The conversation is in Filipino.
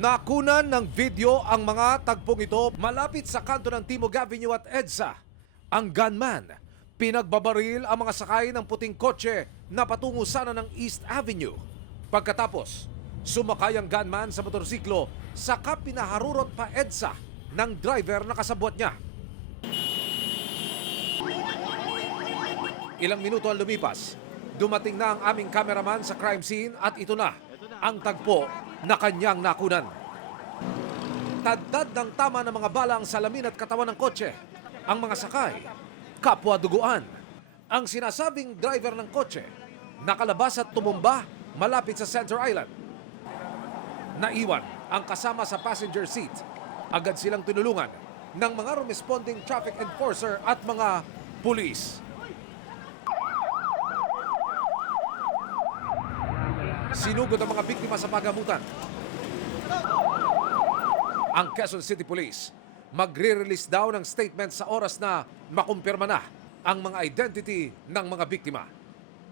Nakunan ng video ang mga tagpong ito malapit sa kanto ng Timog Avenue at EDSA. Ang gunman, pinagbabaril ang mga sakay ng puting kotse na patungo sana ng East Avenue. Pagkatapos, sumakay ang gunman sa motorsiklo saka pinaharurot pa EDSA ng driver na kasabwat niya. Ilang minuto ang lumipas, dumating na ang aming cameraman sa crime scene at ito na ang tagpo na kanyang nakunan. Taddad ng tama ng mga bala ang salamin at katawan ng kotse. Ang mga sakay, kapwa duguan. Ang sinasabing driver ng kotse, nakalabas at tumumba malapit sa Center Island. Naiwan ang kasama sa passenger seat. Agad silang tinulungan ng mga responding traffic enforcer at mga pulis. Sinugod ang mga biktima sa pagamutan. Ang Quezon City Police magre-release daw ng statement sa oras na makumpirma na ang mga identity ng mga biktima.